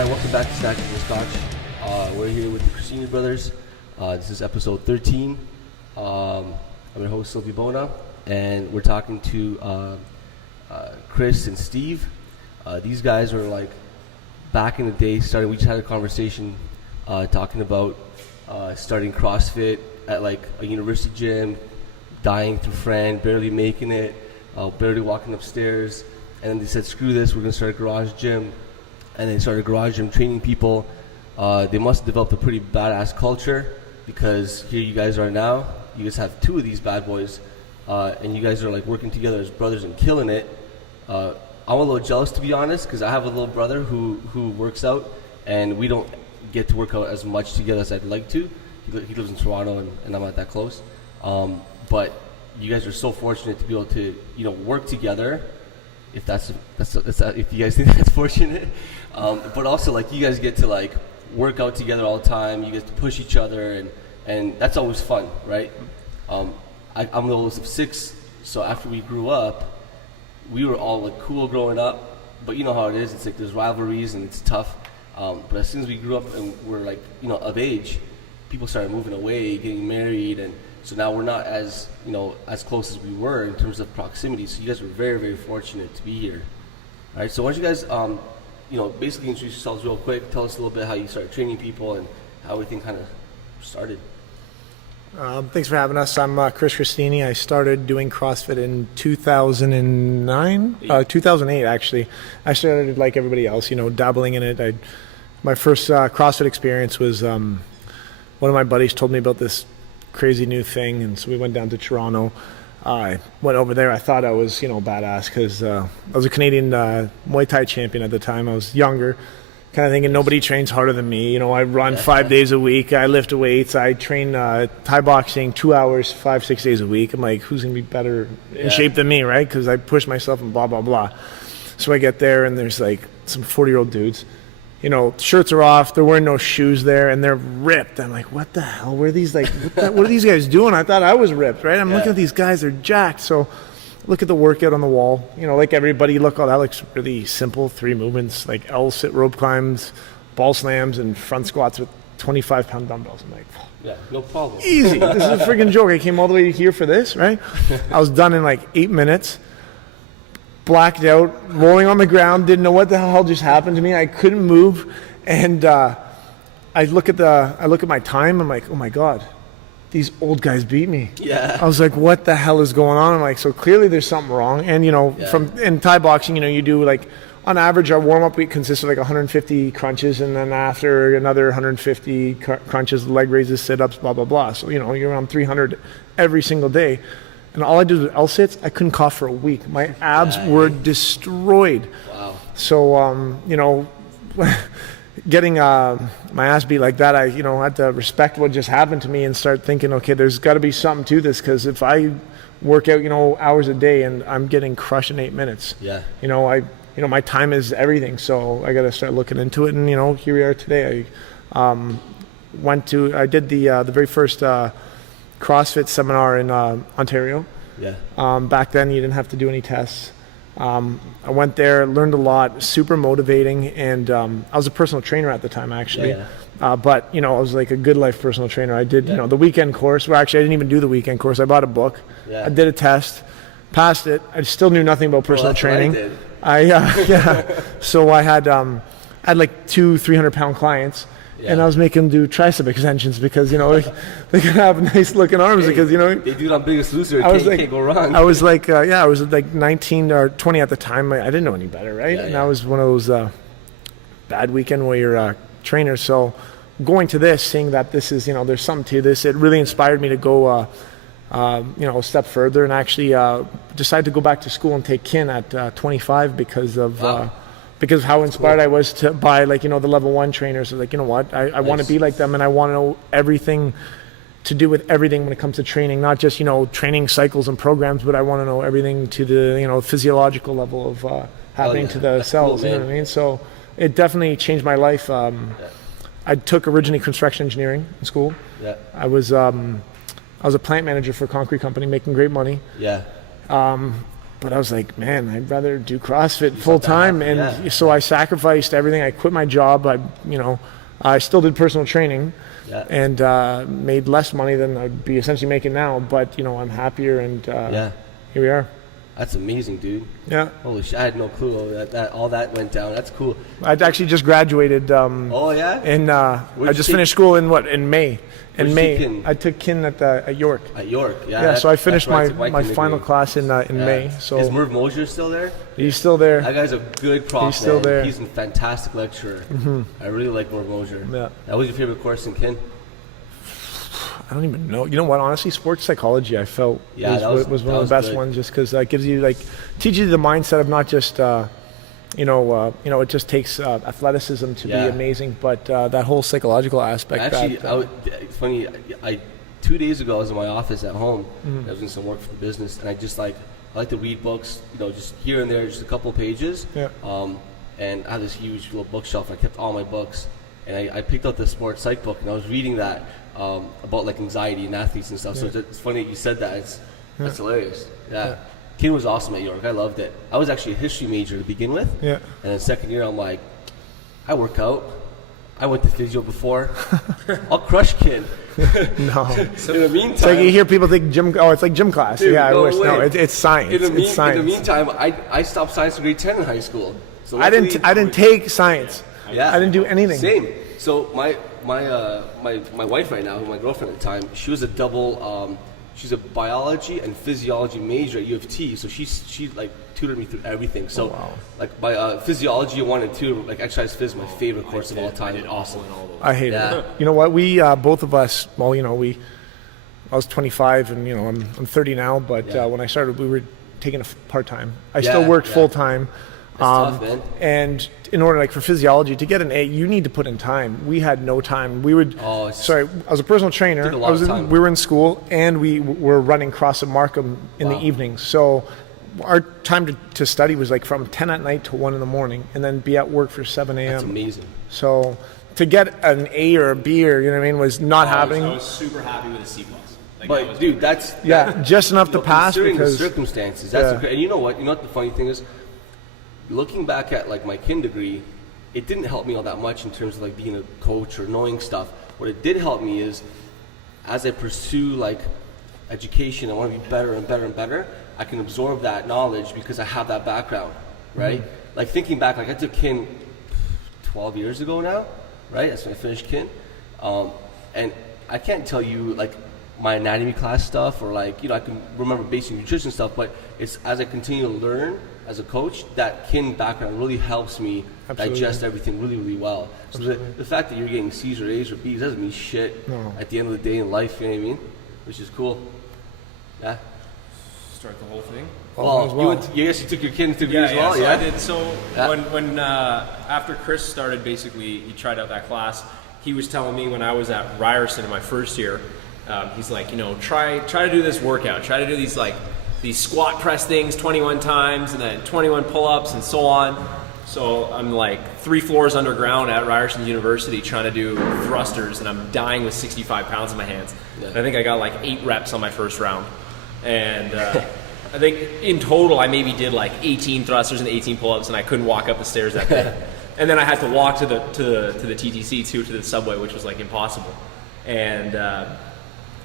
Hi, welcome back to Snacks and Scotch. We're here with the Cristini brothers. This is episode 13. I'm your host, Sylvie Bona, and we're talking to Chris and Steve. These guys are like back in the day we just had a conversation talking about starting CrossFit at like a university gym, dying through friend, barely making it, barely walking upstairs. And then they said, screw this, we're going to start a garage gym. And they started a garage gym training people. They must have developed a pretty badass culture, because here you guys are now. You guys have two of these bad boys, and you guys are like working together as brothers and killing it. I'm a little jealous, to be honest, because I have a little brother who works out, and we don't get to work out as much together as I'd like to. He lives in Toronto, and I'm not that close. But you guys are so fortunate to be able to, work together. If if you guys think that's fortunate, but also like you guys get to like work out together all the time. You get to push each other, and that's always fun, right? I'm the oldest of six, so after we grew up, we were all like cool growing up. But you know how it is. It's like there's rivalries and it's tough. But as soon as we grew up and we're like of age, people started moving away, getting married, and so now we're not as as close as we were in terms of proximity. So you guys were very, very fortunate to be here. All right. So why don't you guys basically introduce yourselves real quick. Tell us a little bit how you started training people and how everything kind of started. Thanks for having us. I'm Chris Cristini. I started doing CrossFit in 2008 actually. I started like everybody else, dabbling in it. My first CrossFit experience was one of my buddies told me about this crazy new thing, and so we went down to Toronto. I went over there. I thought I was badass, because I was a Canadian Muay Thai champion at the time. I was younger, kind of thinking nobody trains harder than me. I run 5 days a week. I lift weights. I train Thai boxing 2 hours, 5-6 days a week. I'm like, who's gonna be better in shape than me, right? Because I push myself and blah blah blah. So I get there, and there's like some 40-year-old dudes. Shirts are off, they're wearing no shoes there, and they're ripped. I'm like, what the hell? What are these guys doing? I thought I was ripped, right? I'm looking at these guys, they're jacked. So look at the workout on the wall. Like everybody, look, that looks really simple. 3 movements, like L sit rope climbs, ball slams, and front squats with 25-pound dumbbells. I'm like, yeah, no problem. Easy. This is a freaking joke. I came all the way here for this, right? I was done in like 8 minutes. Blacked out, rolling on the ground, didn't know what the hell just happened to me. I couldn't move, and I look at my time. I'm like, oh my god, these old guys beat me. Yeah. I was like, what the hell is going on? I'm like, so clearly there's something wrong. And from in Thai boxing, you do like on average our warm up week consists of like 150 crunches, and then after another 150 crunches, leg raises, sit ups, blah blah blah. So you're around 300 every single day. And all I did was L-sits. I couldn't cough for a week. My abs were destroyed. Wow. So, getting my ass beat like that, I, had to respect what just happened to me and start thinking, okay, there's got to be something to this, because if I work out, hours a day and I'm getting crushed in 8 minutes, my time is everything. So I got to start looking into it. And, here we are today. I did the very first CrossFit seminar in Ontario. Yeah. Back then you didn't have to do any tests. I went there, learned a lot, super motivating, and I was a personal trainer at the time actually. But I was like a good life personal trainer. I did the weekend course. Well, actually I didn't even do the weekend course. I bought a book. Yeah. I did a test, passed it. I still knew nothing about personal training. So I had like 300-pound clients. Yeah. And I was making them do tricep extensions because, they could have nice looking arms because, They do it on Biggest Loser. Can't go wrong. I was like, I was like 19 or 20 at the time. I didn't know any better, right? And I was one of those bad weekend warrior trainers. So going to this, seeing that this is, there's something to this, it really inspired me to go, a step further and actually decide to go back to school and take kin at 25 because of... Because of how inspired I was to buy the level 1 trainers. So like, what, I want to be like them, and I want to know everything to do with everything when it comes to training, not just, training cycles and programs, but I want to know everything to the, physiological level of happening to the cells, cool, you know what I mean? So it definitely changed my life. I took originally construction engineering in school. Yeah. I was a plant manager for a concrete company making great money. Yeah. but I was like, man, I'd rather do CrossFit full time. And so I sacrificed everything. I quit my job. I still did personal training and made less money than I'd be essentially making now. But, I'm happier, and here we are. That's amazing, dude. Yeah. Holy shit, I had no clue that all that went down. That's cool. I'd actually just graduated. Oh, yeah? And I just finished school in May. In May, I took kin at York. At York, yeah. Yeah, so I finished my final class in May. So is Merv Mosier still there? He's still there. That guy's a good prof. He's still there. He's a fantastic lecturer. Mm-hmm. I really like Merv Mosier. Yeah. That was your favorite course in kin? I don't even know. You know what? Honestly, sports psychology I felt was one of the best ones, just because it gives you teaches you the mindset of not just it just takes athleticism to be amazing, but that whole psychological aspect. Actually, it's funny. 2 days ago I was in my office at home. Mm-hmm. I was doing some work for the business, and I like to read books. Just here and there, just a couple pages. Yeah. And I had this huge little bookshelf. I kept all my books, and I picked out the sports psych book, and I was reading that. About anxiety and athletes and stuff. Yeah. So it's funny you said that. That's hilarious. Yeah. Kin was awesome at York. I loved it. I was actually a history major to begin with. Yeah. And then second year I'm like, I work out. I went to physio before. I'll crush Kin. No. So in the meantime, it's like you hear people think gym. Oh, it's like gym class. Dude, yeah, no I wish. Way. No, it's science. It's science. In the meantime, I stopped science in grade 10 in high school. So I didn't take science. Yeah. I didn't do anything. Same. So my wife right now, my girlfriend at the time, she was a double. She's a biology and physiology major at U of T. So she tutored me through everything. So my physiology 1 and 2, exercise phys, my favorite course of all time. I did awesome in all those. I hate it. You know what? We both of us. Well, I was 25 and I'm 30 now. But when I started, we were taking a part time. I still worked full time. Tough, man. And in order, for physiology, to get an A, you need to put in time. We had no time. We would. I was a personal trainer. We were in school, and we were running CrossFit Markham in the evenings. So our time to study was from 10 at night to 1 in the morning, and then be at work for 7 a.m. That's amazing. So to get an A or a B was not happening. I was super happy with a C+. But dude, that's just enough to pass because the circumstances. That's and you know what? The funny thing is, looking back at my kin degree, it didn't help me all that much in terms of being a coach or knowing stuff. What it did help me is, as I pursue education, I want to be better and better and better. I can absorb that knowledge because I have that background, right? Mm-hmm. Thinking back, I took kin 12 years ago now, right? That's when I finished kin, and I can't tell you my anatomy class stuff or I can remember basic nutrition stuff, but it's as I continue to learn as a coach, that kin background really helps me digest everything really, really well. So the fact that you're getting C's or A's or B's doesn't mean shit at the end of the day in life, you know what I mean? Which is cool. Yeah. Start the whole thing? Well, you guess you took your kin degree as well? So I did. So when after Chris started, basically, he tried out that class, he was telling me when I was at Ryerson in my first year, he's like, try to do this workout. Try to do these squat press things 21 times and then 21 pull-ups and so on. So I'm 3 floors underground at Ryerson University trying to do thrusters, and I'm dying with 65 pounds in my hands. Yeah. And I think I got 8 reps on my first round. And I think in total I maybe did 18 thrusters and 18 pull-ups, and I couldn't walk up the stairs that day. And then I had to walk to the TTC too, to the subway, which was impossible. And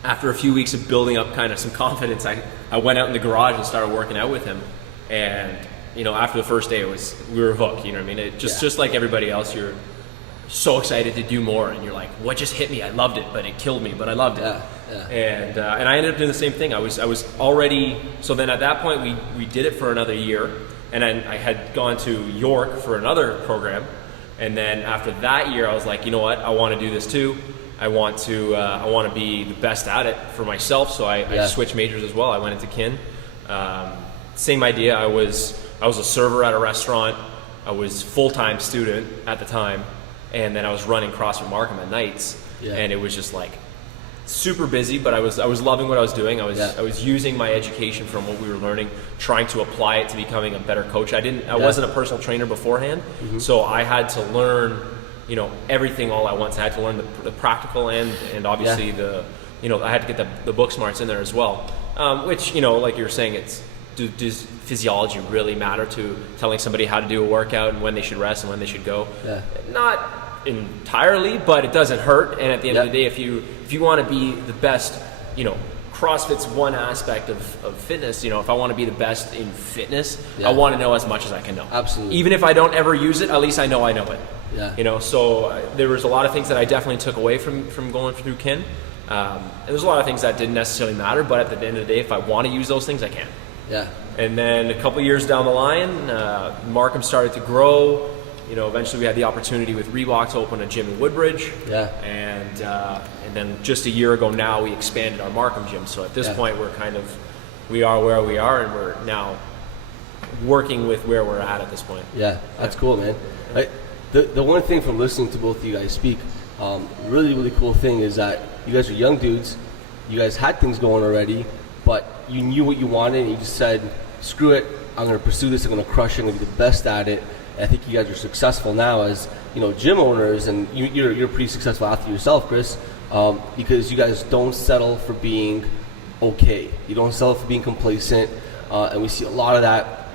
after a few weeks of building up kind of some confidence, I went out in the garage and started working out with him. And, after the first day, we were hooked, you know what I mean? Just like everybody else, you're so excited to do more. And you're like, what just hit me? I loved it, but it killed me, but I loved it. Yeah. And I ended up doing the same thing. I was already, so then at that point, we did it for another year. And then I had gone to York for another program. And then after that year, I was like, you know what? I want to do this too. I want to be the best at it for myself, so I switched majors as well. I went into kin. Same idea. I was a server at a restaurant. I was full-time student at the time, and then I was running CrossFit Markham at nights, and it was just super busy. But I was loving what I was doing. I was using my education from what we were learning, trying to apply it to becoming a better coach. I wasn't a personal trainer beforehand, so I had to learn everything all at once. I had to learn the practical end, and obviously I had to get the book smarts in there as well. Which, like you were saying, does physiology really matter to telling somebody how to do a workout and when they should rest and when they should go? Yeah. Not entirely, but it doesn't hurt. And at the end of the day, if you want to be the best, CrossFit's one aspect of fitness. If I want to be the best in fitness, I want to know as much as I can know. Absolutely. Even if I don't ever use it, at least I know it. Yeah. So there was a lot of things that I definitely took away from going through kin. And there's a lot of things that didn't necessarily matter, but at the end of the day, if I want to use those things, I can. Yeah. And then a couple years down the line, Markham started to grow. Eventually we had the opportunity with Reebok to open a gym in Woodbridge. Yeah. And then just a year ago now, we expanded our Markham gym. So at this point, we are where we are, and we're now working with where we're at this point. Yeah, that's cool, man. The one thing from listening to both of you guys speak, really, really cool thing is that you guys are young dudes. You guys had things going already, but you knew what you wanted, and you just said, screw it, I'm going to pursue this, I'm going to crush it, I'm going to be the best at it. And I think you guys are successful now as, gym owners, and you're a pretty successful athlete yourself, Chris, because you guys don't settle for being okay. You don't settle for being complacent, and we see a lot of that.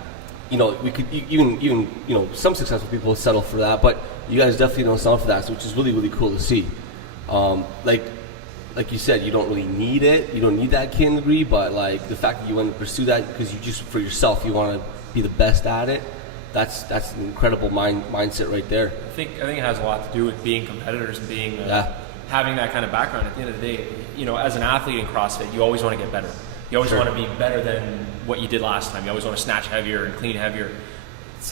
We could even some successful people settle for that, but you guys definitely don't settle for that, which is really, really cool to see. Like you said, you don't really need it. You don't need that kin degree, but like the fact that you want to pursue that because you just for yourself, you want to be the best at it. That's an incredible mindset right there. I think it has a lot to do with being competitors and being having that kind of background. At the end of the day, as an athlete in CrossFit, you always want to get better. You always want to be better than what you did last time. You always want to snatch heavier and clean heavier.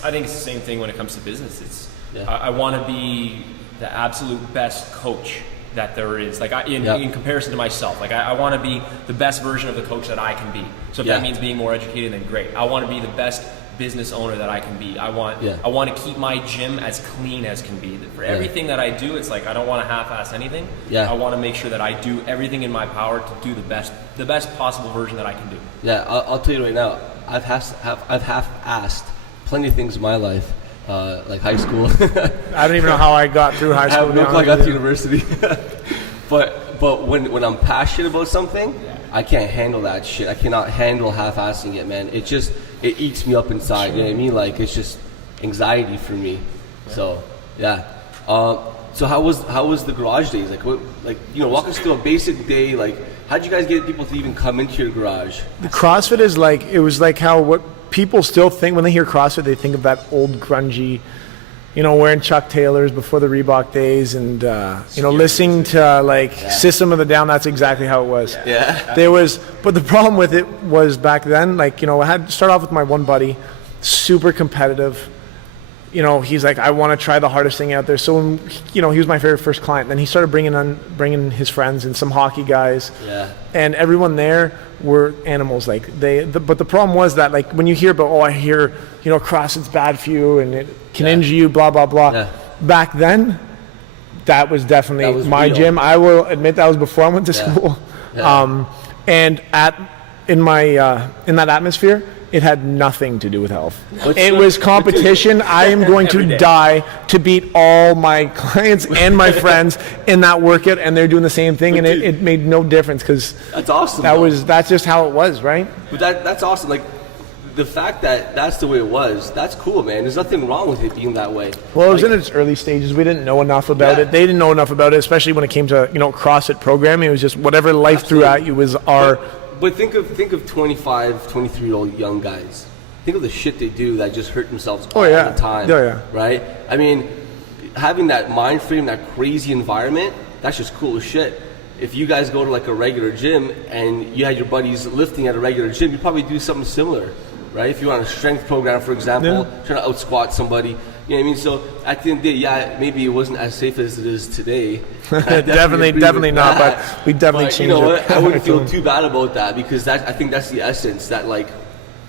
I think it's the same thing when it comes to business. I want to be the absolute best coach that there is, in comparison to myself. I want to be the best version of the coach that I can be. So if that means being more educated, then great. I want to be the best business owner that I can be. I want to keep my gym as clean as can be. For everything that I do, it's I don't want to half-ass anything. I want to make sure that I do everything in my power to do the best possible version that I can do. Yeah, I'll tell you right now, I've half-assed plenty of things in my life, like high school. I don't even know how I got through high school. I have no clue I got to university. but when I'm passionate about something, I can't handle that shit. I cannot handle half-assing it, man. It eats me up inside. You know what I mean? It's just anxiety for me. So yeah. So how was the garage days? Walk us through a basic day. How did you guys get people to even come into your garage? The CrossFit is what people still think when they hear CrossFit. They think of that old grungy, wearing Chuck Taylors before the Reebok days, and listening to System of the Down. That's exactly how it was. But the problem with it was back then, I had to start off with my one buddy, super competitive. He's like, I want to try the hardest thing out there. So when, he was my very first client. Then he started bringing his friends and some hockey guys. Yeah. And everyone there were animals. But the problem was that when you hear about, I hear, CrossFit's bad for you and it can injure you, blah, blah, blah. Yeah. Back then, that was definitely my real gym. I will admit that was before I went to school. Yeah. And in that atmosphere, it had nothing to do with health. It was competition. I am going to die to beat all my clients and my friends in that workout, and they're doing the same thing, and it made no difference because that's awesome. That's just how it was, right? But that's awesome. The fact that that's the way it was, that's cool, man. There's nothing wrong with it being that way. Well, it was in its early stages. We didn't know enough about it. They didn't know enough about it, especially when it came to CrossFit programming. It was just whatever life threw at you was our. But think of 25, 23-year-old young guys. Think of the shit they do that just hurt themselves all the time. Right? I mean, having that mind frame, that crazy environment, that's just cool as shit. If you guys go to a regular gym and you had your buddies lifting at a regular gym, you'd probably do something similar, right? If you're on a strength program, for example, trying to out-squat somebody, you know what I mean? So at the end of the day, maybe it wasn't as safe as it is today. definitely not, but we definitely changed it. I wouldn't feel too bad about that because I think that's the essence, that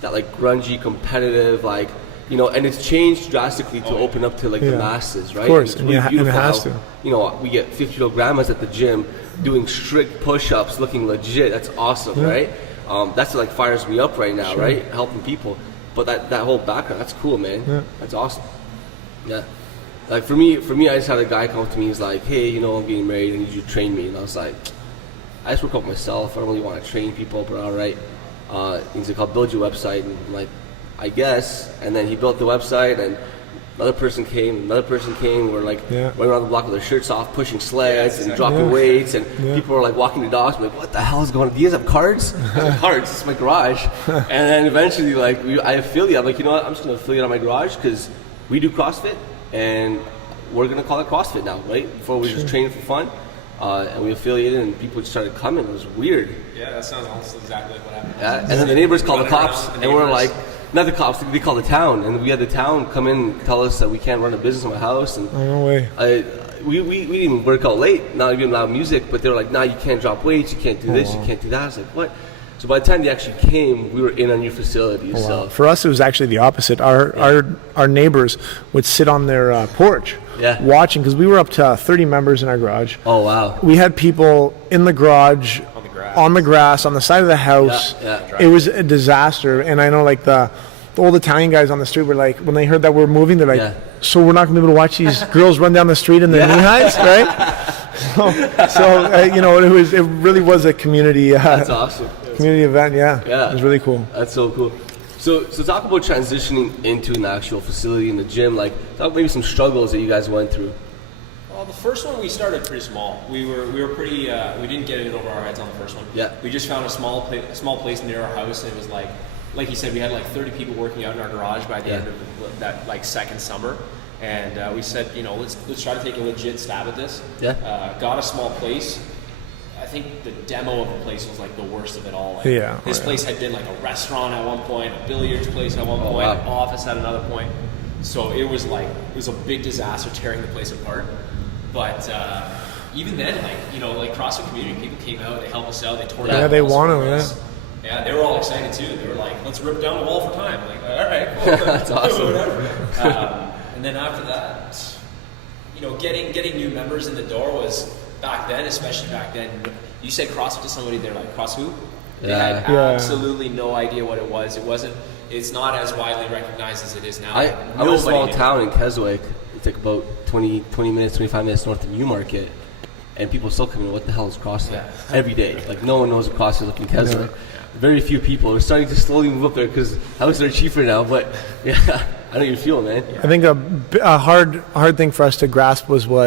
grungy, competitive, and it's changed drastically to open up to the masses, right? Of course, it's really beautiful. It has to. We get 50-year-old grandmas at the gym doing strict push-ups, looking legit. That's awesome, right? That's what fires me up right now, right? Helping people. But that whole background, that's cool, man. Yeah. That's awesome. Yeah. For me, I just had a guy come up to me. He's like, hey, I'm getting married. I need you to train me. And I was like, I just work out myself. I don't really want to train people, but all right. He's like, I'll build your website. And I'm like, I guess. And then he built the website, and another person came. We're like running around the block with their shirts off, pushing sleds and dropping weights, and people were like walking the dogs. I'm like, what the hell is going on? Do you guys have cards? Cards. It's my garage. And then eventually, like, I affiliate. I'm like, you know what? I'm just gonna affiliate on my garage because we do CrossFit, and we're gonna call it CrossFit now, right? Before we were just training for fun, and we affiliated, and people just started coming. It was weird. Yeah, that sounds almost exactly like what happened. Yeah, and then the neighbors called the cops, and we're like. Not the cops, they call the town, and we had the town come in and tell us that we can't run a business in my house. And no way. We didn't even work out late, not even loud music, but they were like, nah, you can't drop weights, you can't do this, you can't do that. I was like, what? So by the time they actually came, we were in our new facility. So for us, it was actually the opposite. Our neighbors would sit on their porch watching, because we were up to 30 members in our garage. Oh, wow. We had people in the garage, on the grass, on the side of the house. It was a disaster. And I know, like, the old Italian guys on the street were like, when they heard that we're moving, they're like, so we're not going to be able to watch these girls run down the street in their knee highs, right? So you know, it really was a community. That's awesome. Community event, yeah. It was really cool. That's so cool. So talk about transitioning into an actual facility in the gym. Like, talk maybe some struggles that you guys went through. Well, the first one we started pretty small. We were pretty. We didn't get it over our heads on the first one. Yeah. We just found a small place near our house, and it was like you said, we had like 30 people working out in our garage by the end of that like second summer, and we said, you know, let's try to take a legit stab at this. Yeah. Got a small place. I think the demo of the place was like the worst of it all. Like, this place had been like a restaurant at one point, a billiards place at one point, an office at another point. So it was a big disaster tearing the place apart. But even then, like, you know, like CrossFit community, people came out, they helped us out, they tore down. Yeah, they want to. Yeah, they were all excited too. They were like, let's rip down the wall for time. Like, all right, cool. That's awesome. Whatever. And then after that, you know, getting new members in the door was, back then, especially back then, you said CrossFit to somebody, they're like, cross who? They had absolutely no idea what it was. It's not as widely recognized as it is now. I'm in a small town in Keswick. It's like about 20 minutes, 25 minutes north of Newmarket. And people still come in, what the hell is CrossFit? Every day. Like, no one knows what CrossFit is in Keswick. Very few people. We're starting to slowly move up there because houses are cheaper now. But, I know you feel, man. I think a hard thing for us to grasp was we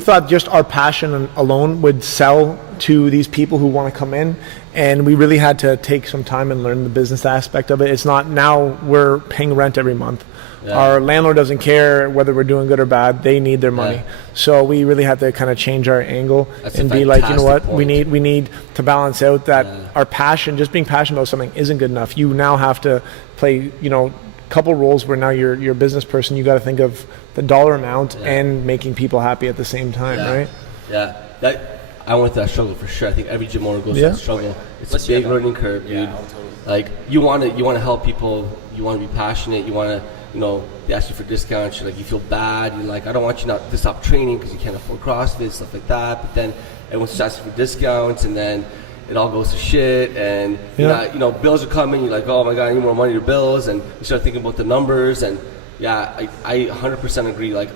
thought just our passion alone would sell to these people who want to come in, and we really had to take some time and learn the business aspect of it. It's not now we're paying rent every month. Our landlord doesn't care whether we're doing good or bad. They need their money. So we really had to kind of change our angle and be like, you know what, we need to balance out that our passion, just being passionate about something isn't good enough. You now have to play, you know, couple roles where now you're a business person. You got to think of the dollar amount and making people happy at the same time, right? That I went through that struggle for sure. I think every gym owner goes through that struggle. It's a big learning curve, dude. Totally. Like, you want to help people. You want to be passionate. You want to, you know, they ask you for discounts. You're like, you feel bad. You're like, I don't want you not to stop training because you can't afford CrossFit, stuff like that. But then everyone's just asking for discounts, and then it all goes to shit, and you know, bills are coming. You're like, oh my god, I need more money to bills, and you start thinking about the numbers. And I 100% agree. Like,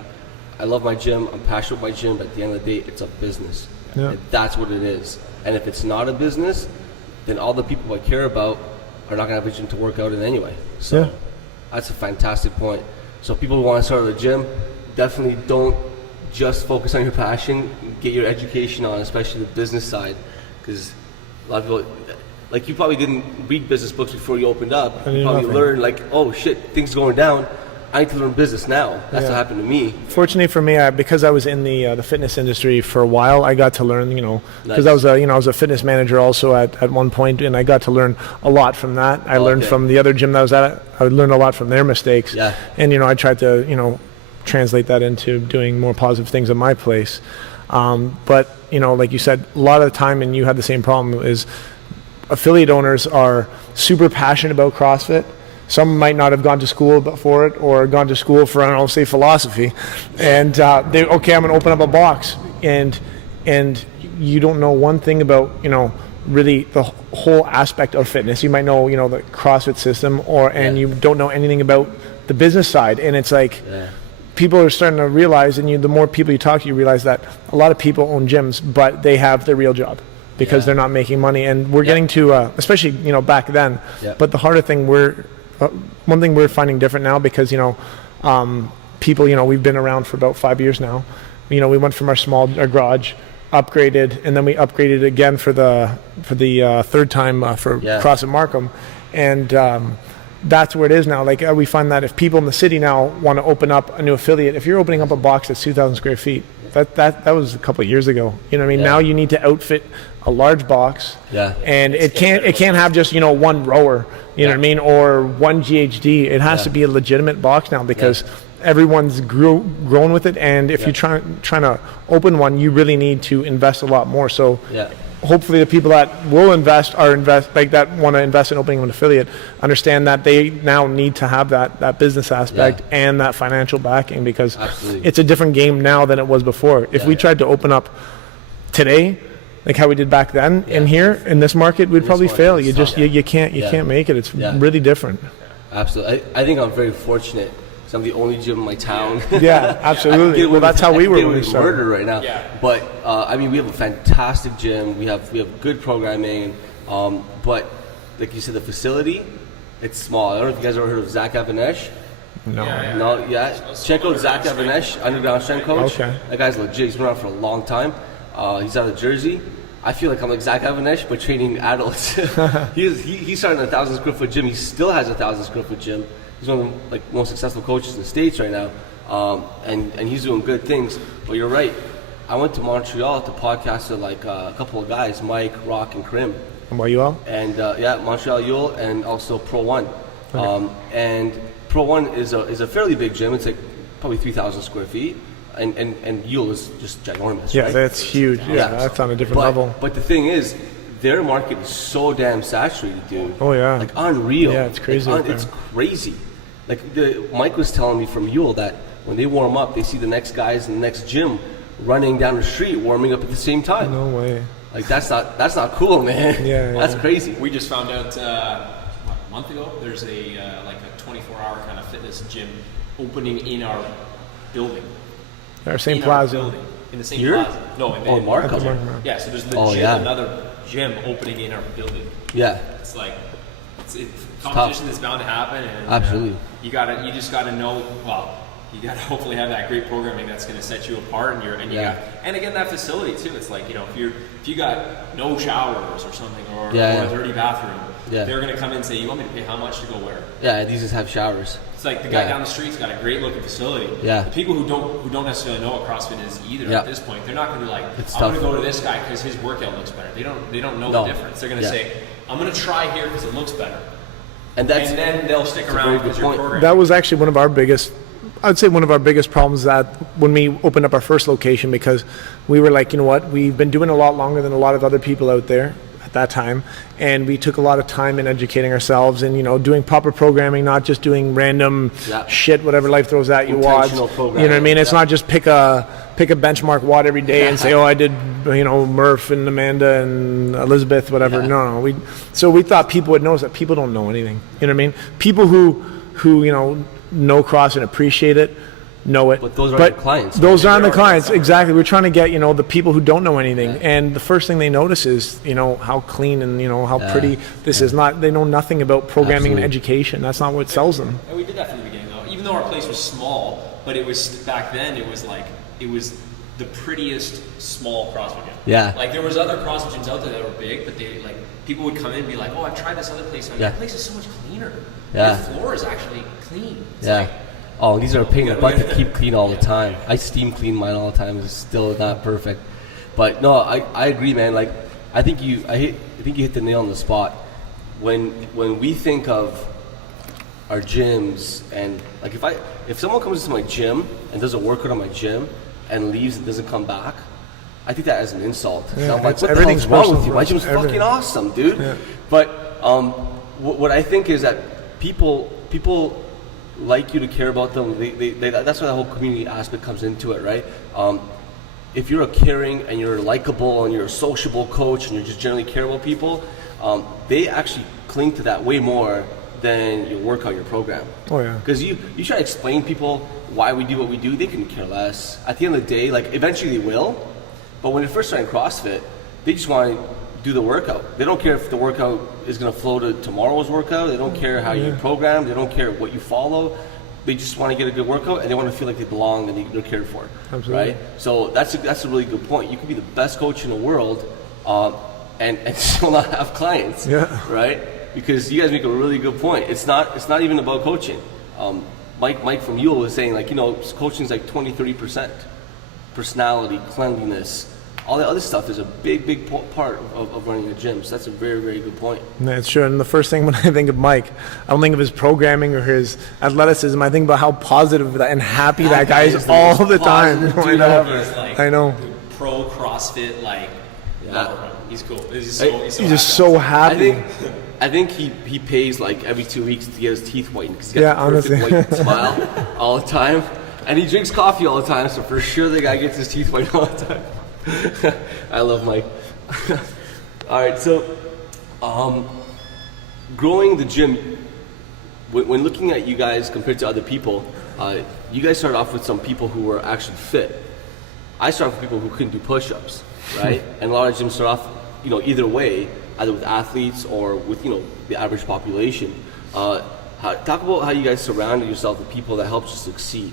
I love my gym. I'm passionate about my gym. But at the end of the day, it's a business. And that's what it is. And if it's not a business, then all the people I care about are not gonna have a gym to work out in anyway. So that's a fantastic point. So people who want to start a gym, definitely don't just focus on your passion. Get your education on, especially the business side, because a lot of people, like, you probably didn't read business books before you opened up. You probably learned, like, oh shit, things going down. I need to learn business now. That's what happened to me. Fortunately for me, because I was in the fitness industry for a while, I got to learn, you know, because I was a fitness manager also at one point, and I got to learn a lot from that. I learned from the other gym that I was at. I learned a lot from their mistakes. And, you know, I tried to, you know, translate that into doing more positive things at my place. But, you know, like you said, a lot of the time, and you had the same problem, is affiliate owners are super passionate about CrossFit. Some might not have gone to school for it, or gone to school for, I don't know, say philosophy. And I'm going to open up a box. And you don't know one thing about, you know, really the whole aspect of fitness. You might know, you know, the CrossFit system, and you don't know anything about the business side. And it's like, people are starting to realize, and the more people you talk to, you realize that a lot of people own gyms, but they have their real job. because they're not making money, and we're getting to especially back then. But the harder thing one thing we're finding different now, because people, we've been around for about 5 years now. We went from our garage, upgraded, and then we upgraded again for the third time for CrossFit Markham, and that's where it is now. Like we find that if people in the city now want to open up a new affiliate, if you're opening up a box that's 2,000 square feet, that was a couple of years ago. You know what I mean? Now you need to outfit a large box, and it can't have just one rower. You know what I mean, or one GHD. It has to be a legitimate box now, because everyone's grown with it, and if you're trying to open one, you really need to invest a lot more. So hopefully the people that will invest that want to invest in opening an affiliate understand that they now need to have that business aspect and that financial backing, because it's a different game now than it was before. If we tried to open up today, like how we did back then in here in this market, we'd probably fail. You can't make it. It's really different. Absolutely. I think I'm very fortunate. I'm the only gym in my town. Yeah, absolutely. Well, that's how we were when we started. Murder right now. But I mean, we have a fantastic gym. We have good programming. But like you said, the facility, it's small. I don't know if you guys ever heard of Zach Avanesh. No. Check out Zach Avanesh, underground strength coach. Okay. That guy's legit. He's been around for a long time. He's out of Jersey. I feel like I'm like Zach Avanesh, but training adults. He started in a 1,000 square foot gym. He still has a 1,000 square foot gym. He's one of the most successful coaches in the States right now, and he's doing good things. But you're right. I went to Montreal to podcast with a couple of guys, Mike, Rock, and Krim. Montreal? And Montreal Yule, and also Pro One. Okay. And Pro One is a fairly big gym. It's like probably 3,000 square feet, and Yule is just ginormous. Yeah, right? that's huge. Yeah, that's on a different level. But the thing is, their market is so damn saturated, dude. Oh yeah, like unreal. Yeah, it's crazy. It's crazy. Like Mike was telling me from Yule that when they warm up, they see the next guys in the next gym running down the street, warming up at the same time. No way. Like that's not cool, man. Yeah, that's crazy. We just found out a month ago. There's a 24-hour kind of fitness gym opening in our building. Our same plaza. In the same Here? plaza. No, in Markham. Yeah, so there's another gym opening in our building. Yeah. It's like competition is bound to happen, and absolutely. You just gotta know. Well, you gotta hopefully have that great programming that's gonna set you apart, and again that facility too. It's like if you got no showers or something, or a dirty bathroom, they're gonna come in and say, you want me to pay how much to go where? Yeah, these just have showers. It's like the guy down the street's got a great looking facility. Yeah. The people who don't necessarily know what CrossFit is either at this point, they're not gonna be like, I'm gonna go to this guy because his workout looks better. They don't know the difference. They're gonna say, I'm gonna try here because it looks better. And then they'll stick around because your program. That was actually one of our biggest problems that when we opened up our first location, because we were like, you know what, we've been doing a lot longer than a lot of other people out there at that time, and we took a lot of time in educating ourselves and doing proper programming, not just doing random shit, whatever life throws at you. WODs, you know what I mean? It's not just pick a benchmark WOD every day and say, oh, I did Murph and Amanda and Elizabeth, whatever. No, we thought people would notice that people don't know anything. You know what I mean? People who know CrossFit and appreciate it, know it. But those aren't the clients. Those aren't the clients, exactly. We're trying to get, the people who don't know anything. And the first thing they notice is, how clean and, how pretty this is. They know nothing about programming and education. That's not what sells them. And we did that from the beginning, though. Even though our place was small, but it was, back then, it was the prettiest small CrossFit gym. Yeah. Like, there was other CrossFit gyms out there that were big, but people would come in and be like, oh, I've tried this other place. And that place is so much cleaner. The floor is actually clean. It's these are a pain in the butt to keep clean all the time. I steam clean mine all the time. It's still not perfect. But no, I agree, man. Like, I think you hit the nail on the spot. When we think of our gyms, and like if someone comes into my gym and does a workout on my gym and leaves and doesn't come back, I think that as an insult. Yeah, I'm like, what the hell's wrong with you? My gym's fucking awesome, dude. Yeah. But what I think is that people like you to care about them. They that's why the whole community aspect comes into it, right? If you're a caring and you're likable and you're a sociable coach and you just generally care about people, they actually cling to that way more than your workout, your program. Oh yeah. Because you try to explain people why we do what we do, they can care less. At the end of the day, like eventually they will, but when they first started CrossFit, they just wanted do the workout. They don't care if the workout is going to flow to tomorrow's workout. They don't care how you program. They don't care what you follow. They just want to get a good workout, and they want to feel like they belong and they're cared for. Absolutely. Right? So that's a really good point. You could be the best coach in the world and still not have clients. Yeah. Right? Because you guys make a really good point. It's not even about coaching. Mike from Yule was saying, like, coaching is like 20-30%. Personality, cleanliness, all that other stuff is a big part of running a gym. So that's a very, very good point. That's true. And the first thing when I think of Mike, I don't think of his programming or his athleticism. I think about how positive and happy that guy is all the time. I know. Pro CrossFit, he's cool. He's just so happy. I think he pays like every 2 weeks to get his teeth whitened because he's got a honestly. perfect white smile all the time. And he drinks coffee all the time, so for sure the guy gets his teeth whitened all the time. I love Mike. All right, so growing the gym, when looking at you guys compared to other people, you guys started off with some people who were actually fit. I started with people who couldn't do push-ups, right? And a lot of gyms start off, either way, either with athletes or with, the average population. Talk about how you guys surrounded yourself with people that helped you succeed.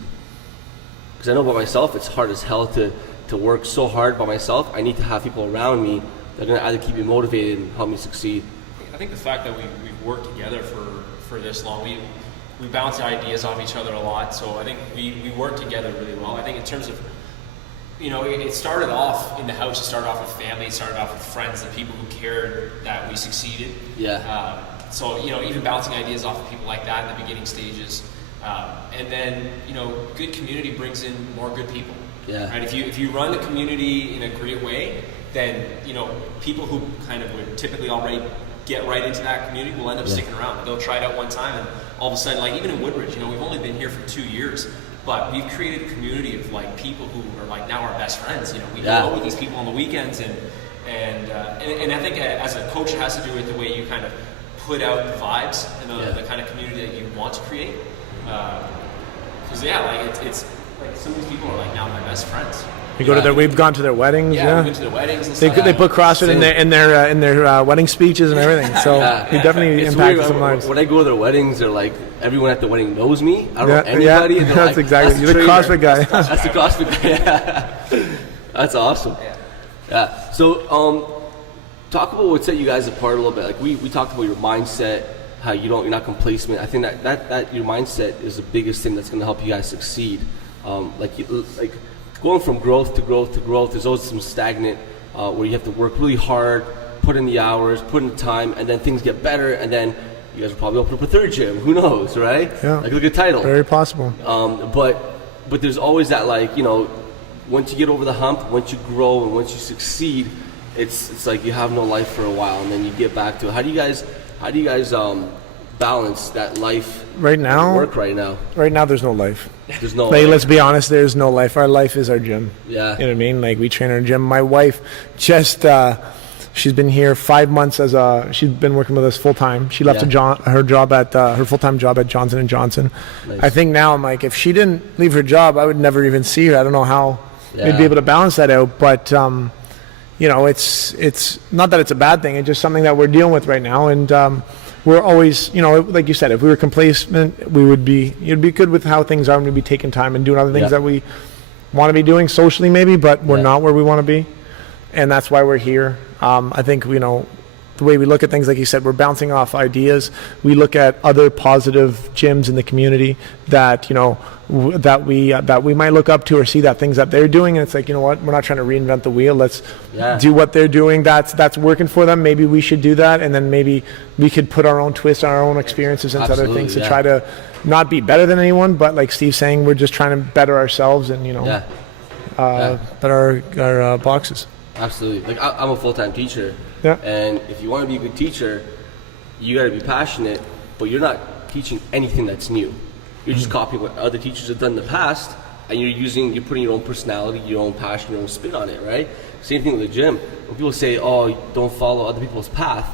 Because I know by myself, it's hard as hell to work so hard by myself. I need to have people around me that are going to either keep me motivated and help me succeed. I think the fact that we've worked together for this long, we bounce ideas off each other a lot. So I think we work together really well. I think in terms of, it started off in the house. It started off with family. It started off with friends and people who cared that we succeeded. Yeah. So even bouncing ideas off of people like that in the beginning stages. And then, good community brings in more good people. Yeah. Right? If you run the community in a great way, then, people who kind of would typically already get right into that community will end up sticking around. They'll try it out one time and all of a sudden, like even in Woodbridge, we've only been here for 2 years, but we've created a community of like people who are like now our best friends. We go out with these people on the weekends and I think as a coach it has to do with the way you kind of put out the vibes and the kind of community that you want to create. Because it's like some of these people are like now my best friends. We've gone to their weddings. We've been to their weddings. And they put CrossFit in their wedding speeches and everything. So we definitely impacted some lives. When I go to their weddings, they're like everyone at the wedding knows me. I don't know anybody. Yeah, that's like, exactly. You're the CrossFit guy. That's the CrossFit guy. Yeah. That's awesome. Yeah. So talk about what set you guys apart a little bit. Like we talked about your mindset. How you're not complacent. I think that your mindset is the biggest thing that's going to help you guys succeed. Like going from growth to growth to growth, there's always some stagnant where you have to work really hard, put in the hours, put in the time, and then things get better, and then you guys will probably open up a third gym. Who knows, right? Yeah. Like look at title. Very possible. But there's always that once you get over the hump, once you grow and once you succeed, it's like you have no life for a while, and then you get back to it. How do you guys balance that life right now? Work right now. Right now, there's no life. There's no. Let's be honest. There's no life. Our life is our gym. Yeah. You know what I mean? Like we train our gym. My wife just she's been here 5 months she's been working with us full time. She left her job at her full time job at Johnson & Johnson. Nice. I think now I'm like, if she didn't leave her job, I would never even see her. I don't know how we'd be able to balance that out, but. It's not that it's a bad thing. It's just something that we're dealing with right now, and we're always, like you said, if we were complacent, you'd be good with how things are, and we'd be taking time and doing other things that we want to be doing socially, maybe, but we're not where we want to be, and that's why we're here. I think the way we look at things, like you said, we're bouncing off ideas. We look at other positive gyms in the community that that we might look up to or see that things that they're doing, and it's like, we're not trying to reinvent the wheel. Let's do what they're doing. That's working for them. Maybe we should do that, and then maybe we could put our own twist on our own experiences into other things to try to not be better than anyone, but like Steve's saying, we're just trying to better ourselves and better our boxes. Absolutely. Like I'm a full-time teacher. Yeah. And if you want to be a good teacher, you got to be passionate, but you're not teaching anything that's new. You're just copying what other teachers have done in the past, and you're putting your own personality, your own passion, your own spin on it, right? Same thing with the gym. When people say, "Oh, don't follow other people's path,"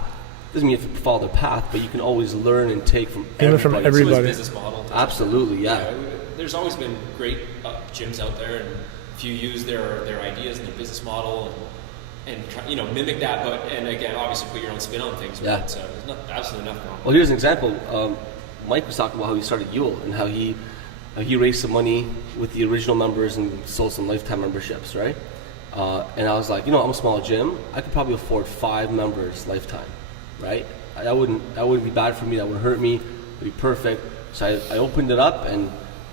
doesn't mean you have to follow their path, but you can always learn and take from everybody. It's always business model. Absolutely, yeah. There's always been great gyms out there, and if you use their ideas and their business model, try, mimic that, and again, obviously put your own spin on things. Yeah. But there's absolutely nothing wrong. Well, here's an example. Mike was talking about how he started Yule and how he raised some money with the original members and sold some lifetime memberships, right? And I was like, I'm a small gym. I could probably afford 5 members lifetime, right? That wouldn't be bad for me. That wouldn't hurt me. It would be perfect. So I opened it up, and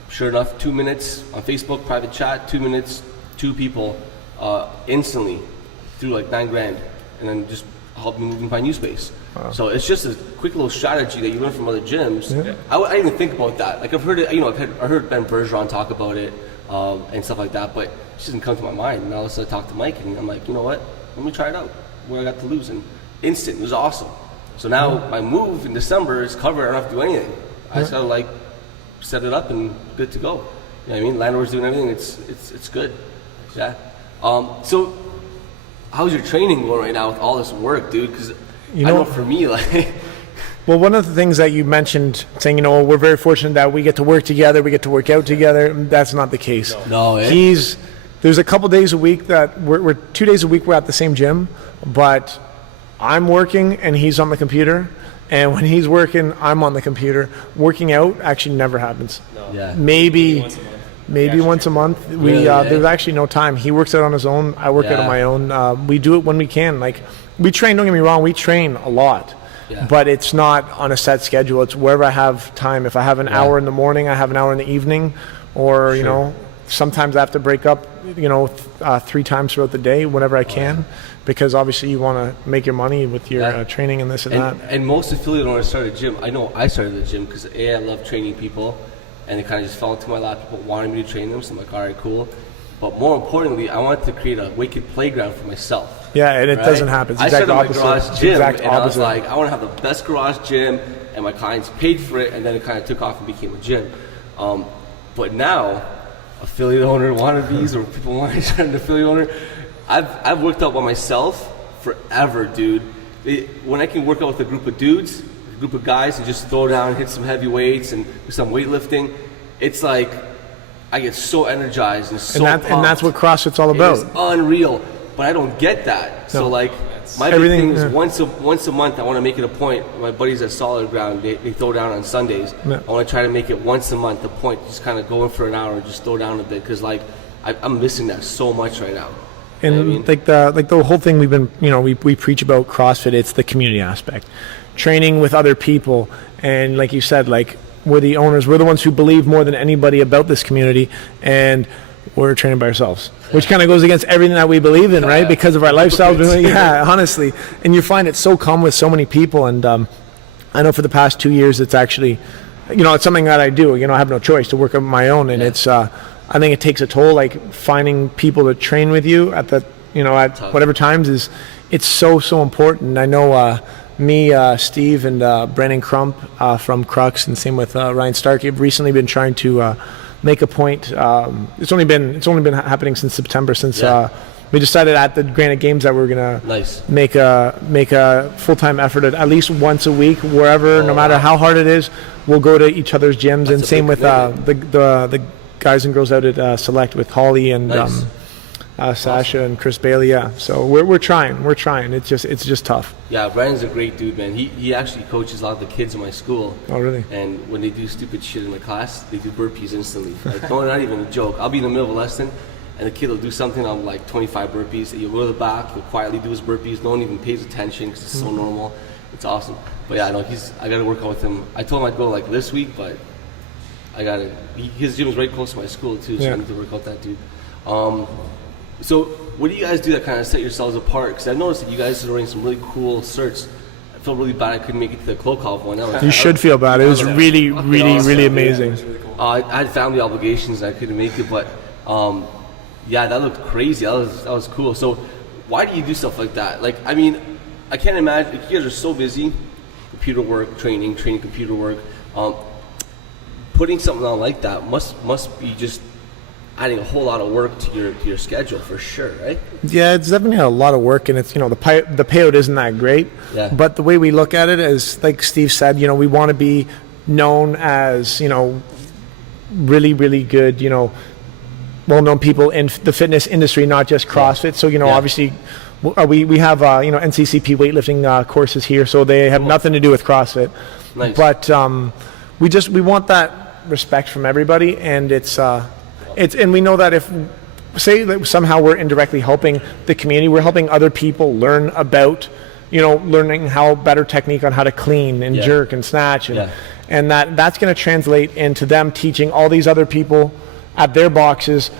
sure enough, 2 minutes on Facebook, private chat, 2 minutes, 2 people, instantly threw like $9,000, and then just helped me move in my new space. Wow. So it's just a quick little strategy that you learn from other gyms. Yeah. I didn't even think about that. Like I've heard it, I heard Ben Bergeron talk about it and stuff like that, but it just didn't come to my mind. And all of a sudden I talked to Mike, and I'm like, you know what? Let me try it out. What I got to lose, and instant, it was awesome. So now my move in December is covered. I don't have to do anything. I just gotta set it up and good to go. You know what I mean? Landlord's doing everything. It's good. Yeah. So how's your training going right now with all this work, dude? Because I know for me, well, one of the things that you mentioned, saying, we're very fortunate that we get to work together, we get to work out together. That's not the case. No. There's a couple days a week that we're 2 days a week we're at the same gym, but I'm working and he's on the computer. And when he's working, I'm on the computer. Working out actually never happens. No. Yeah. Maybe once a month. Really, There's actually no time. He works out on his own. I work out on my own. We do it when we can. Like we train. Don't get me wrong. We train a lot, but it's not on a set schedule. It's wherever I have time. If I have an hour in the morning, I have an hour in the evening, or sometimes I have to break up. 3 times throughout the day, whenever I can. Because obviously you want to make your money with your training and this and that. And most affiliate owners start a gym. I know I started the gym because I love training people, and it kind of just fell into my lap. People wanted me to train them, so I'm like, all right, cool. But more importantly, I wanted to create a wicked playground for myself. Yeah, and it doesn't happen. It's I started my opposite. garage gym, and I was like, I want to have the best garage gym, and my clients paid for it, and then it kind of took off and became a gym. But now, affiliate owner wannabes, or people want to start an affiliate owner, I've worked out by myself forever, dude. When I can work out with a group of dudes, a group of guys, and just throw down and hit some heavy weights and do some weightlifting, it's like I get so energized and so pumped. And that's what CrossFit's all about. It's unreal, but I don't get that. No. So my big thing is once a month I want to make it a point. My buddies at Solid Ground, they throw down on Sundays. Yeah. I want to try to make it once a month a point, just kind of go in for an hour and just throw down a bit, because I'm missing that so much right now. And the whole thing we've been, we preach about CrossFit, it's the community aspect. Training with other people, and like you said, we're the owners, we're the ones who believe more than anybody about this community, and we're training by ourselves, which kind of goes against everything that we believe in, right? Because of our lifestyle. Honestly. And you find it so common with so many people, and I know for the past 2 years it's actually, it's something that I do. I have no choice to work on my own, and it's I think it takes a toll, finding people to train with you at the, at whatever times it's so important. I know me, Steve, and Brandon Crump from Crux, and same with Ryan Starkey, have recently been trying to make a point. It's only been happening since September, since we decided at the Granite Games that we're gonna make a full-time effort at least once a week, wherever, no matter how hard it is, we'll go to each other's gyms. And same with the guys and girls out at Select with Holly and Sasha and Chris Bailey. Yeah, so we're trying. It's just tough. Yeah, Brian's a great dude, man. He actually coaches a lot of the kids in my school. Oh, really? And when they do stupid shit in the class, they do burpees instantly. Not even a joke. I'll be in the middle of a lesson, and the kid will do something on 25 burpees, and you'll go to the back, he'll quietly do his burpees. No one even pays attention because it's so normal. It's awesome. But yeah, I got to work out with him. I told him I'd go this week, but his gym is right close to my school too, so I need to work out that dude. So what do you guys do that kind of set yourselves apart? Because I noticed that you guys are wearing some really cool certs. I felt really bad I couldn't make it to the Klokov one. You should feel bad. It was really amazing. I had family obligations and I couldn't make it, but that looked crazy. That was cool. So why do you do stuff like that? I can't imagine. You guys are so busy. Computer work, training computer work. Putting something on like that must be just adding a whole lot of work to your schedule for sure, right? Yeah, it's definitely a lot of work, and it's the payout isn't that great. Yeah. But the way we look at it is, like Steve said, we want to be known as really, really good, well-known people in the fitness industry, not just CrossFit. So obviously we have NCCP weightlifting courses here, so they have nothing to do with CrossFit. Nice. But we want that respect from everybody, and it's and we know that if say that somehow we're indirectly helping the community, we're helping other people learn about learning how better technique on how to clean and jerk and snatch, and that's going to translate into them teaching all these other people at their boxes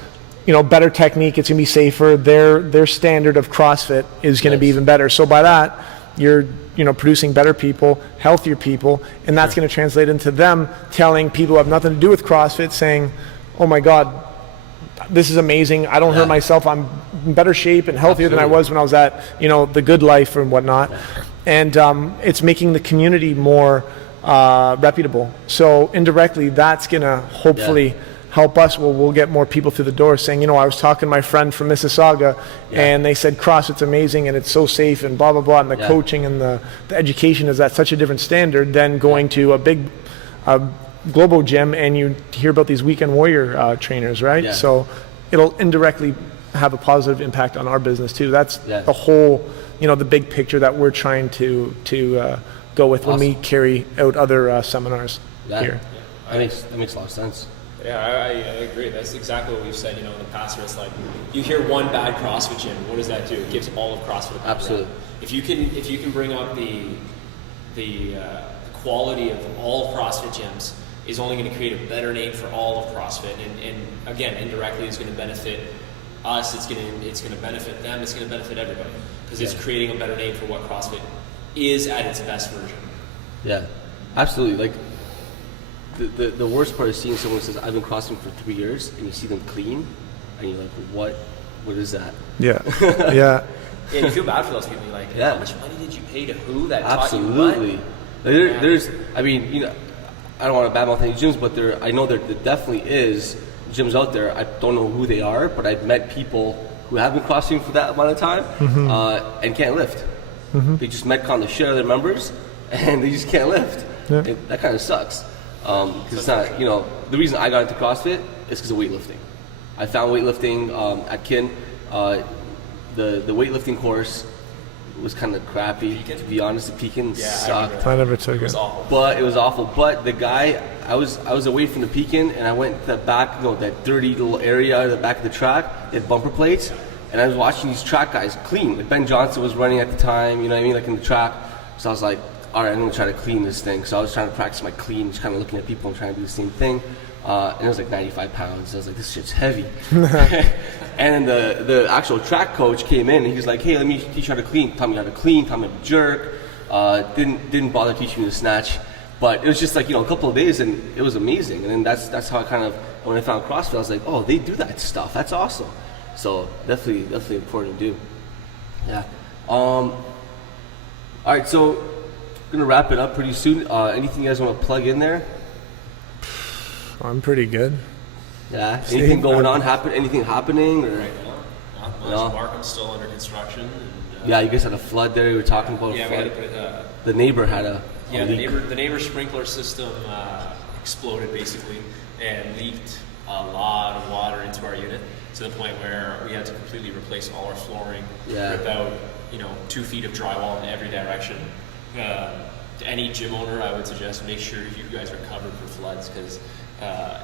better technique. It's going to be safer. Their standard of CrossFit is going to be even better. So by that, you're producing better people, healthier people, and that's going to translate into them telling people who have nothing to do with CrossFit, saying, "Oh my God, this is amazing. I don't hurt myself. I'm in better shape and healthier than I was when I was at the good life and whatnot." And it's making the community more reputable. So indirectly, that's going to hopefully help us. We'll get more people through the door saying, I was talking to my friend from Mississauga, and they said CrossFit's amazing and it's so safe and blah blah blah, and the coaching and the education is at such a different standard than going to a big global gym and you hear about these weekend warrior trainers, right? Yeah. So it'll indirectly have a positive impact on our business too. That's the whole, the big picture that we're trying to go with when we carry out other seminars here. That makes a lot of sense. Yeah, I agree. That's exactly what we've said, in the past, where it's like, you hear one bad CrossFit gym, what does that do? It gives all of CrossFit a bad Absolutely. rap. If you can bring up the quality of all of CrossFit gyms, is only going to create a better name for all of CrossFit, and again, indirectly, is going to benefit us. It's going to benefit them. It's going to benefit everybody, because it's creating a better name for what CrossFit is at its best version. Yeah, absolutely. Like the worst part is seeing someone who says, "I've been CrossFit for 3 years," and you see them clean, and you're like, "What is that?" Yeah. Yeah, you feel bad for those people. You're like, how much money did you pay to who that taught you what? Absolutely. There's, I mean, I don't want to badmouth any gyms, but I know there definitely is gyms out there. I don't know who they are, but I've met people who have been CrossFitting for that amount of time and can't lift. They just metcon the shit out of their members, and they just can't lift. Yeah. That kind of sucks. Because it's not, the reason I got into CrossFit is because of weightlifting. I found weightlifting at Kin. The weightlifting course was kind of crappy, to be honest. The Pekin sucked. I never took it. It was awful. But it was awful. But the guy, I was away from the Pekin, and I went to the back, that dirty little area at the back of the track. They had bumper plates, and I was watching these track guys clean. Like Ben Johnson was running at the time, like in the track. So I was like, all right, I'm going to try to clean this thing. So I was trying to practice my clean, just kind of looking at people and trying to do the same thing. And it was like 95 pounds. I was like, this shit's heavy. And then the actual track coach came in, and he was like, hey, let me teach you how to clean. Taught me how to clean, taught me how to jerk. Didn't bother teaching me to snatch. But it was just like, a couple of days, and it was amazing. And then that's how I kind of, when I found CrossFit, I was like, oh, they do that stuff. That's awesome. So definitely important to do. Yeah. All right, so we're going to wrap it up pretty soon. Anything you guys want to plug in there? I'm pretty good. Yeah. Anything going on? Anything happening? Or? Right now, not much. Markham's still under construction. And, yeah, you guys had a flood there. You were talking about a flood. We had to put the neighbor had a leak. The neighbor sprinkler system exploded basically and leaked a lot of water into our unit, to the point where we had to completely replace all our flooring, rip out 2 feet of drywall in every direction. To any gym owner, I would suggest make sure you guys are covered for floods, because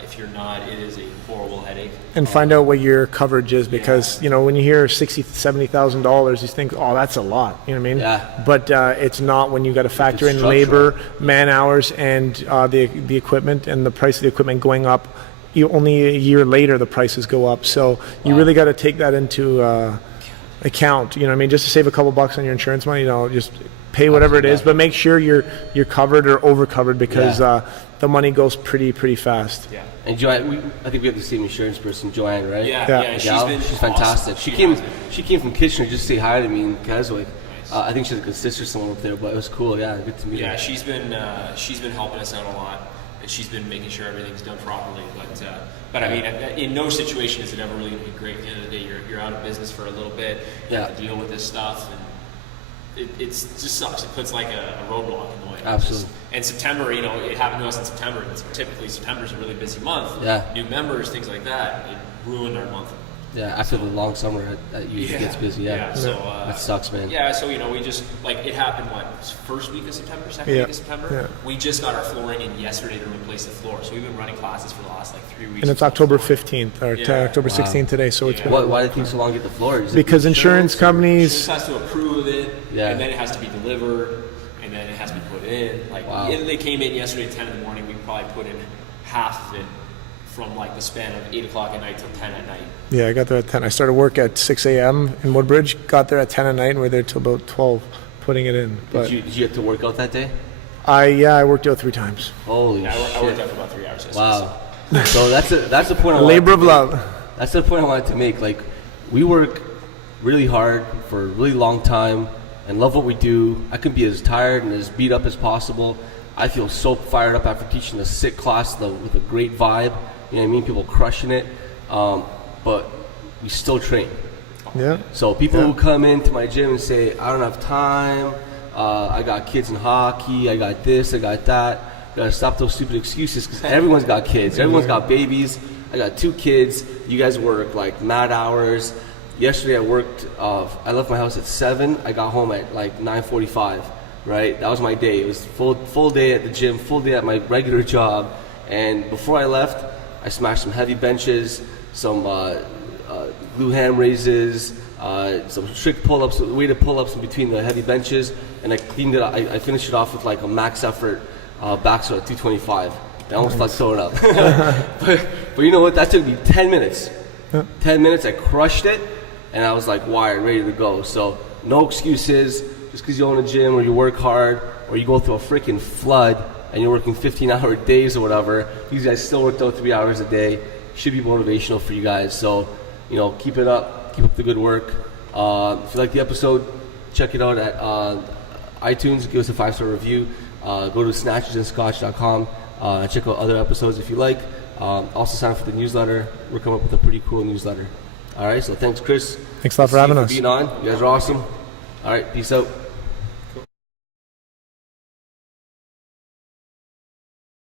if you're not, it is a horrible headache. And find out what your coverage is, because when you hear $60,000-$70,000, you think, oh, that's a lot. You know what I mean? Yeah. But it's not when you got to factor in labor, man hours, and the equipment, and the price of the equipment going up. Only a year later, the prices go up. So you really got to take that into account. You know what I mean? Just to save a couple bucks on your insurance money, just pay whatever it is, but make sure you're covered or over covered, because the money goes pretty fast. Yeah. And Joanne, I think we have the same insurance person, Joanne, right? Yeah. She's fantastic. She came from Kitchener just to say hi to me in Keswick. Nice. I think she's a good sister, someone up there, but it was cool. Yeah, good to meet her. Yeah, she's been helping us out a lot, and she's been making sure everything's done properly. But I mean, in no situation is it ever really going to be great. At the end of the day, you're out of business for a little bit. You have to deal with this stuff, and it just sucks. It puts like a roadblock in the way. Absolutely. And September, it happened to us in September. Typically, September's a really busy month. Yeah. New members, things like that. It ruined our month. Yeah, after the long summer, that usually gets busy. Yeah, So that sucks, man. Yeah, so we just it happened first week of September, second week of September. Yeah. We just got our flooring in yesterday to replace the floor, so we've been running classes for the last 3 weeks. And it's October 15th or October 16th today, so it's been Why did it take so long to get the floor? because insurance companies. Insurance has to approve it, Yeah. and then it has to be delivered, and then it has to be put in. They came in yesterday at 10 in the morning. We probably put in half of it from the span of 8 o'clock at night till 10 at night. Yeah, I got there at 10. I started work at 6 a.m. in Woodbridge, got there at 10 at night, and we're there till about 12 putting it in. But Did you have to work out that day? I worked out 3 times. Holy I shit! worked out for about 3 hours yesterday. Wow. So that's the point. Labor of love. That's the point I wanted to make. We work really hard for a really long time and love what we do. I can be as tired and as beat up as possible. I feel so fired up after teaching a sick class with a great vibe. You know what I mean? People crushing it. But we still train. Yeah. So people who come into my gym and say, I don't have time, I got kids in hockey, I got this, I got that. Gotta stop those stupid excuses because everyone's got kids. Everyone's got babies. I got 2 kids. You guys work mad hours. Yesterday I worked, I left my house at 7. I got home at 9:45, right? That was my day. It was full day at the gym, full day at my regular job. And before I left, I smashed some heavy benches, some glue ham raises, some strict pull-ups, weighted pull-ups in between the heavy benches, and I cleaned it up. I finished it off with a max effort back squat at 225. I almost felt throwing up. but you know what? That took me 10 minutes. 10 minutes, I crushed it, and I was wired, ready to go. So no excuses. Just because you own a gym or you work hard or you go through a freaking flood and you're working 15-hour days or whatever, these guys still worked out 3 hours a day. Should be motivational for you guys. So, keep it up. Keep up the good work. If you like the episode, check it out at iTunes. Give us a 5-star review. Go to snatchesandscotch.com and check out other episodes if you like. Also sign up for the newsletter. We're coming up with a pretty cool newsletter. All right, so thanks, Chris. Thanks a lot for having us. Being on. You guys are awesome. All right, peace out.